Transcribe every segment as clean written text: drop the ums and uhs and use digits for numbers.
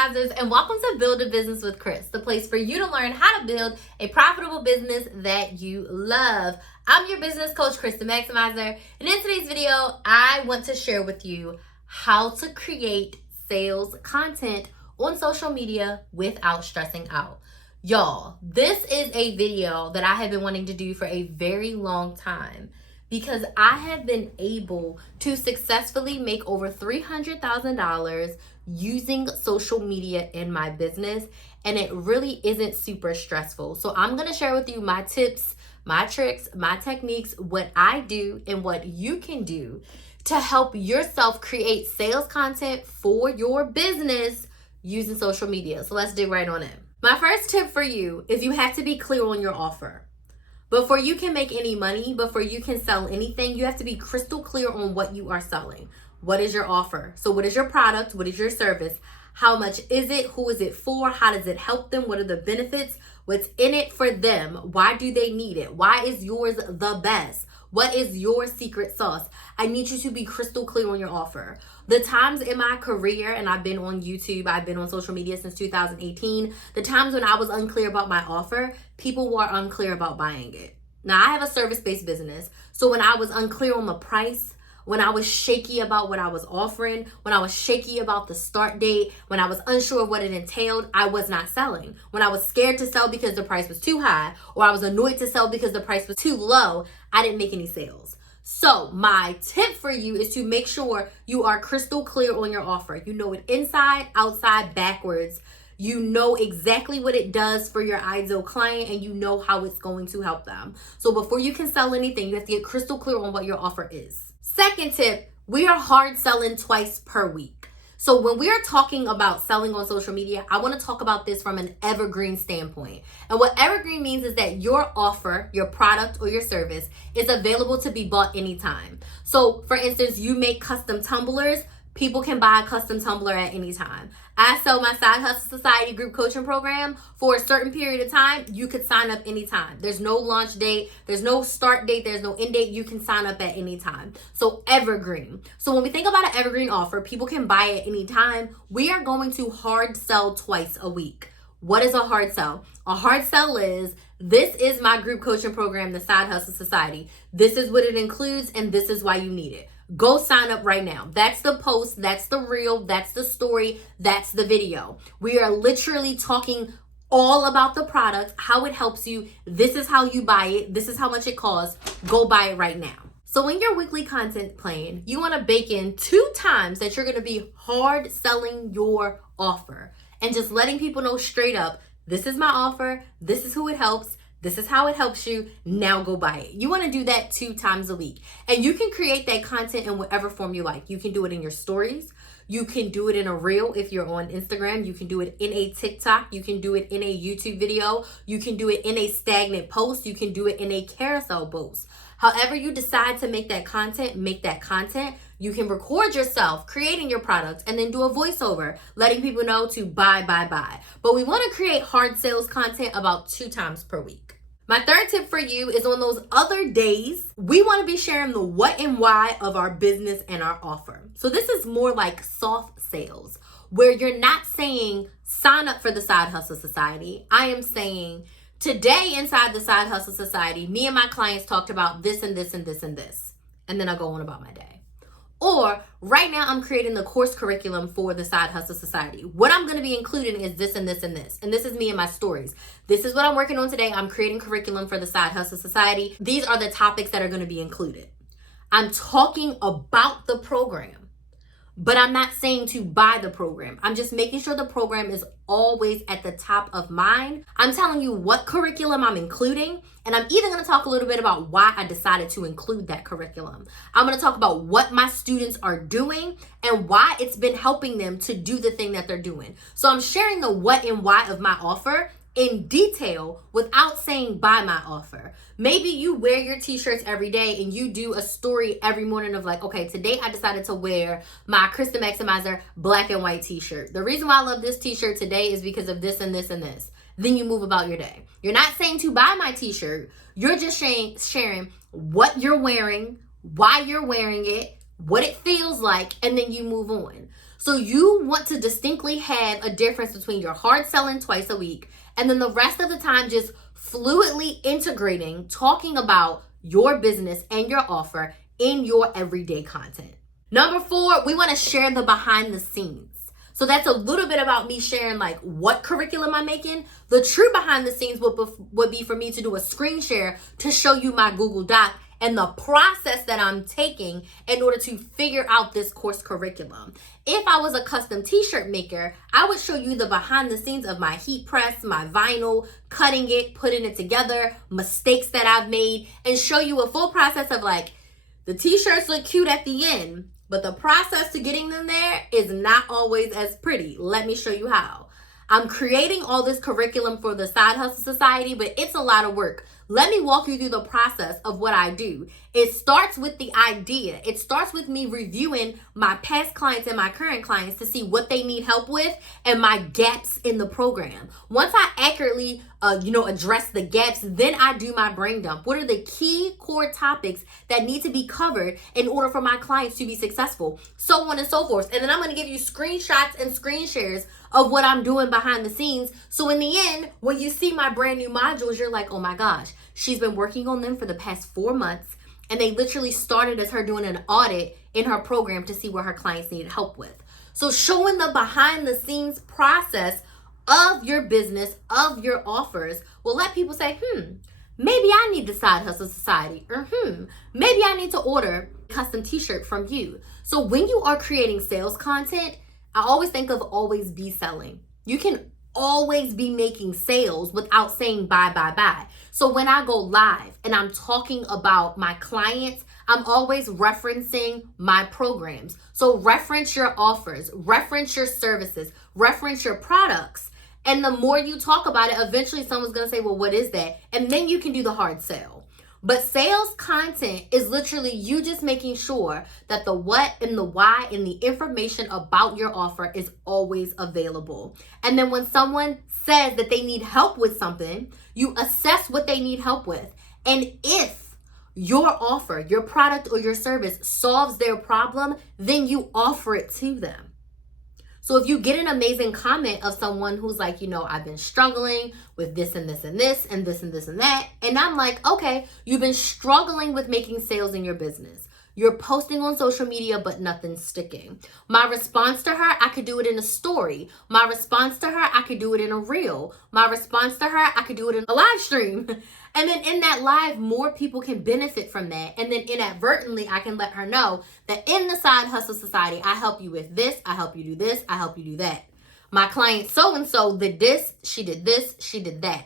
Maximizers, and welcome to Build a Business with Chris, the place for you to learn how to build a profitable business that you love. I'm your business coach, Chris the Maximizer, and in today's video, I want to share with you how to create sales content on social media without stressing out. Y'all, this is a video that I have been wanting to do for a very long time, because I have been able to successfully make over $300,000 using social media in my business, and it really isn't super stressful. So I'm gonna share with you my tips, my tricks, my techniques, what I do and what you can do to help yourself create sales content for your business using social media. So let's dig right on in. My first tip for you is you have to be clear on your offer. Before you can make any money, before you can sell anything, you have to be crystal clear on what you are selling. What is your offer? So what is your product? What is your service? How much is it? Who is it for? How does it help them? What are the benefits? What's in it for them? Why do they need it? Why is yours the best? What is your secret sauce? I need you to be crystal clear on your offer. The times in my career, and I've been on YouTube, I've been on social media since 2018, the times when I was unclear about my offer, people were unclear about buying it. Now, I have a service-based business, so when I was unclear on the price, when I was shaky about what I was offering, when I was shaky about the start date, when I was unsure of what it entailed, I was not selling. When I was scared to sell because the price was too high, or I was annoyed to sell because the price was too low, I didn't make any sales. So my tip for you is to make sure you are crystal clear on your offer. You know it inside, outside, backwards. You know exactly what it does for your ideal client, and you know how it's going to help them. So before you can sell anything, you have to get crystal clear on what your offer is. Second tip, we are hard selling twice per week. So when we are talking about selling on social media, I want to talk about this from an evergreen standpoint. And what evergreen means is that your offer, your product or your service is available to be bought anytime. So for instance, you make custom tumblers. People can buy a custom tumbler at any time. I sell my Side Hustle Society group coaching program for a certain period of time. You could sign up anytime. There's no launch date. There's no start date. There's no end date. You can sign up at any time. So evergreen. So when we think about an evergreen offer, people can buy at any time. We are going to hard sell twice a week. What is a hard sell? A hard sell is, this is my group coaching program, the Side Hustle Society. This is what it includes, and this is why you need it. Go sign up right now. That's the post, that's the reel, that's the story, that's the video. We are literally talking all about the product, how it helps you. This is how you buy it. This is how much it costs. Go buy it right now. So in your weekly content plan, you want to bake in 2 times that you're going to be hard selling your offer and just letting people know straight up, this is my offer, this is who it helps, this is how it helps you, now go buy it. You want to do that 2 times a week. And you can create that content in whatever form you like. You can do it in your stories. You can do it in a reel if you're on Instagram. You can do it in a TikTok. You can do it in a YouTube video. You can do it in a stagnant post. You can do it in a carousel post. However you decide to make that content, make that content. You can record yourself creating your product and then do a voiceover, letting people know to buy. But we want to create hard sales content about 2 times per week. My third tip for you is on those other days, we want to be sharing the what and why of our business and our offer. So this is more like soft sales, where you're not saying sign up for the Side Hustle Society. I am saying today inside the Side Hustle Society, me and my clients talked about this and this and this and this. And then I go on about my day. Or right now I'm creating the course curriculum for the Side Hustle Society. What I'm going to be including is this and this and this. And this is me and my stories. This is what I'm working on today. I'm creating curriculum for the Side Hustle Society. These are the topics that are going to be included. I'm talking about the program, but I'm not saying to buy the program. I'm just making sure the program is always at the top of mind. I'm telling you what curriculum I'm including, and I'm even going to talk a little bit about why I decided to include that curriculum. I'm going to talk about what my students are doing and why it's been helping them to do the thing that they're doing. So I'm sharing the what and why of my offer in detail without saying buy my offer. Maybe you wear your t-shirts every day and you do a story every morning of like, okay, today I decided to wear my Chris the Maximizer black and white t-shirt. The reason why I love this t-shirt today is because of this and this and this. Then you move about your day. You're not saying to buy my t-shirt. You're just sharing what you're wearing, why you're wearing it, what it feels like, and then you move on. So you want to distinctly have a difference between your hard selling twice a week and then the rest of the time just fluidly integrating, talking about your business and your offer in your everyday content. Number 4, we want to share the behind the scenes. So that's a little bit about me sharing like what curriculum I'm making. The true behind the scenes would be for me to do a screen share to show you my Google Doc and the process that I'm taking in order to figure out this course curriculum. If I was a custom t-shirt maker, I would show you the behind the scenes of my heat press, my vinyl, cutting it, putting it together, mistakes that I've made, and show you a full process of like, the t-shirts look cute at the end, but the process to getting them there is not always as pretty. Let me show you how. I'm creating all this curriculum for the Side Hustle Society, but it's a lot of work. Let me walk you through the process of what I do. It starts with the idea. It starts with me reviewing my past clients and my current clients to see what they need help with and my gaps in the program. Once I accurately address the gaps, then I do my brain dump. What are the key core topics that need to be covered in order for my clients to be successful? So on and so forth. And then I'm going to give you screenshots and screen shares of what I'm doing behind the scenes. So in the end, when you see my brand new modules, you're like, oh my gosh, she's been working on them for the past 4 months. And they literally started as her doing an audit in her program to see what her clients needed help with. So showing the behind the scenes process of your business, of your offers, will let people say, maybe I need the Side Hustle Society, or maybe I need to order a custom t-shirt from you. So when you are creating sales content, I always think of always be selling. You can always be making sales without saying bye, bye, bye. So when I go live and I'm talking about my clients, I'm always referencing my programs. So reference your offers, reference your services, reference your products. And the more you talk about it, eventually someone's going to say, well, what is that? And then you can do the hard sell. But sales content is literally you just making sure that the what and the why and the information about your offer is always available. And then when someone says that they need help with something, you assess what they need help with. And if your offer, your product or your service solves their problem, then you offer it to them. So if you get an amazing comment of someone who's like, I've been struggling with this and this and this and this and this and that. And I'm like, okay, you've been struggling with making sales in your business. You're posting on social media, but nothing's sticking. My response to her, I could do it in a story. My response to her, I could do it in a reel. My response to her, I could do it in a live stream. And then in that live, more people can benefit from that. And then inadvertently, I can let her know that in the Side Hustle Society, I help you with this, I help you do this, I help you do that. My client so-and-so did this, she did that.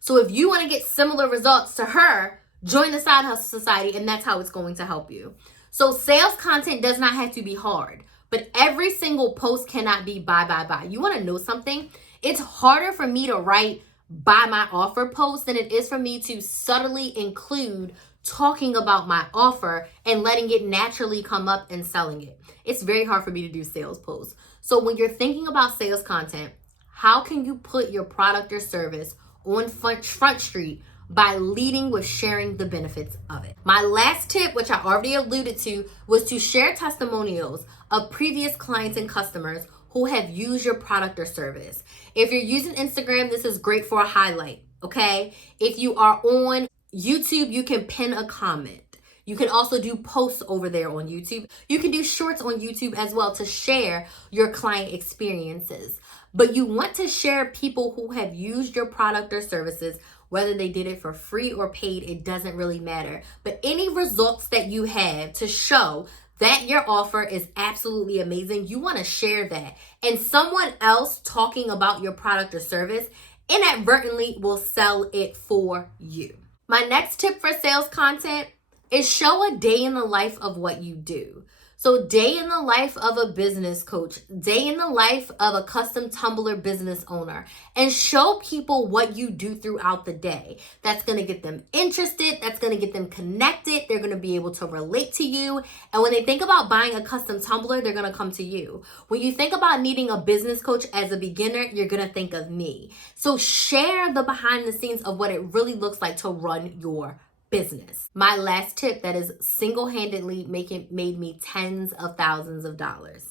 So if you want to get similar results to her, join the Side Hustle Society, and that's how it's going to help you. So sales content does not have to be hard, but every single post cannot be buy, buy, buy. You want to know something? It's harder for me to write buy my offer post than it is for me to subtly include talking about my offer and letting it naturally come up and selling it. It's very hard for me to do sales posts. So when you're thinking about sales content, how can you put your product or service on front street by leading with sharing the benefits of it? My last tip, which I already alluded to, was to share testimonials of previous clients and customers who have used your product or service. If you're using Instagram, this is great for a highlight, okay? If you are on YouTube, you can pin a comment. You can also do posts over there on YouTube. You can do shorts on YouTube as well to share your client experiences. But you want to share people who have used your product or services, whether they did it for free or paid, it doesn't really matter. But any results that you have to show that your offer is absolutely amazing, you want to share that. And someone else talking about your product or service inadvertently will sell it for you. My next tip for sales content is show a day in the life of what you do. So day in the life of a business coach, day in the life of a custom tumbler business owner, and show people what you do throughout the day. That's going to get them interested. That's going to get them connected. They're going to be able to relate to you. And when they think about buying a custom tumbler, they're going to come to you. When you think about needing a business coach as a beginner, you're going to think of me. So share the behind the scenes of what it really looks like to run your business. My last tip that is single-handedly made me tens of thousands of dollars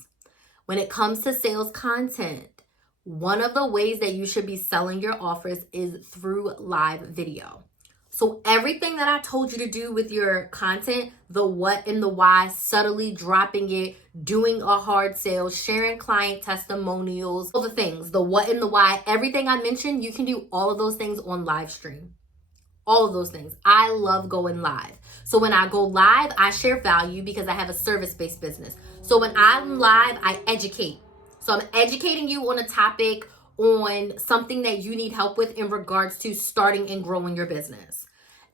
When it comes to sales content, one of the ways that you should be selling your offers is through live video. So everything that I told you to do with your content, the what and the why, subtly dropping it, doing a hard sale, sharing client testimonials, all the things, the what and the why, everything I mentioned, you can do all of those things on live stream. All of those things. I love going live. So when I go live, I share value because I have a service-based business. So when I'm live, I educate. So I'm educating you on a topic, on something that you need help with in regards to starting and growing your business.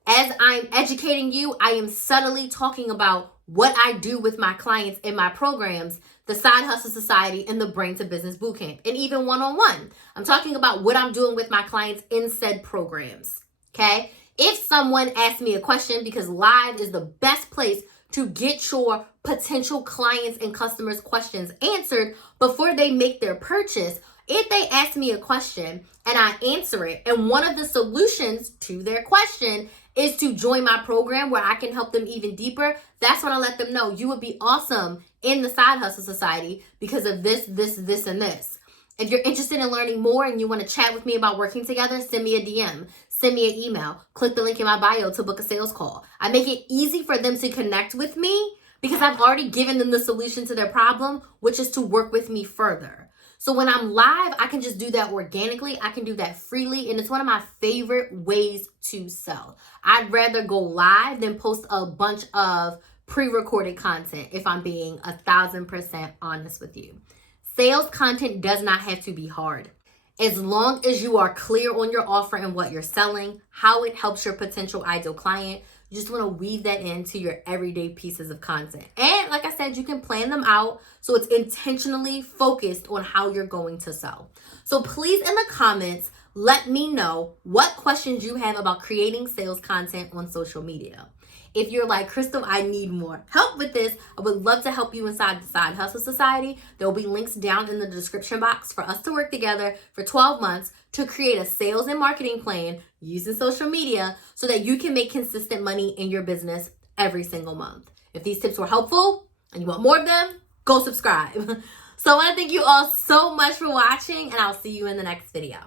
As I'm educating you, I am subtly talking about what I do with my clients in my programs, the Side Hustle Society and the Brain to Business Bootcamp, and even one-on-one. I'm talking about what I'm doing with my clients in said programs, okay? If someone asks me a question, because live is the best place to get your potential clients and customers' questions answered before they make their purchase. If they ask me a question and I answer it, and one of the solutions to their question is to join my program where I can help them even deeper, that's when I let them know you would be awesome in the Side Hustle Society because of this, and this. If you're interested in learning more and you want to chat with me about working together, send me a DM, send me an email, click the link in my bio to book a sales call. I make it easy for them to connect with me because I've already given them the solution to their problem, which is to work with me further. So when I'm live, I can just do that organically. I can do that freely. And it's one of my favorite ways to sell. I'd rather go live than post a bunch of pre-recorded content, if I'm being 1,000% honest with you. Sales content does not have to be hard. As long as you are clear on your offer and what you're selling, how it helps your potential ideal client, you just want to weave that into your everyday pieces of content. And like I said, you can plan them out so it's intentionally focused on how you're going to sell. So please, in the comments, let me know what questions you have about creating sales content on social media. If you're like, Crystal, I need more help with this, I would love to help you inside the Side Hustle Society. There will be links down in the description box for us to work together for 12 months to create a sales and marketing plan using social media so that you can make consistent money in your business every single month. If these tips were helpful and you want more of them, go subscribe. So I want to thank you all so much for watching, and I'll see you in the next video.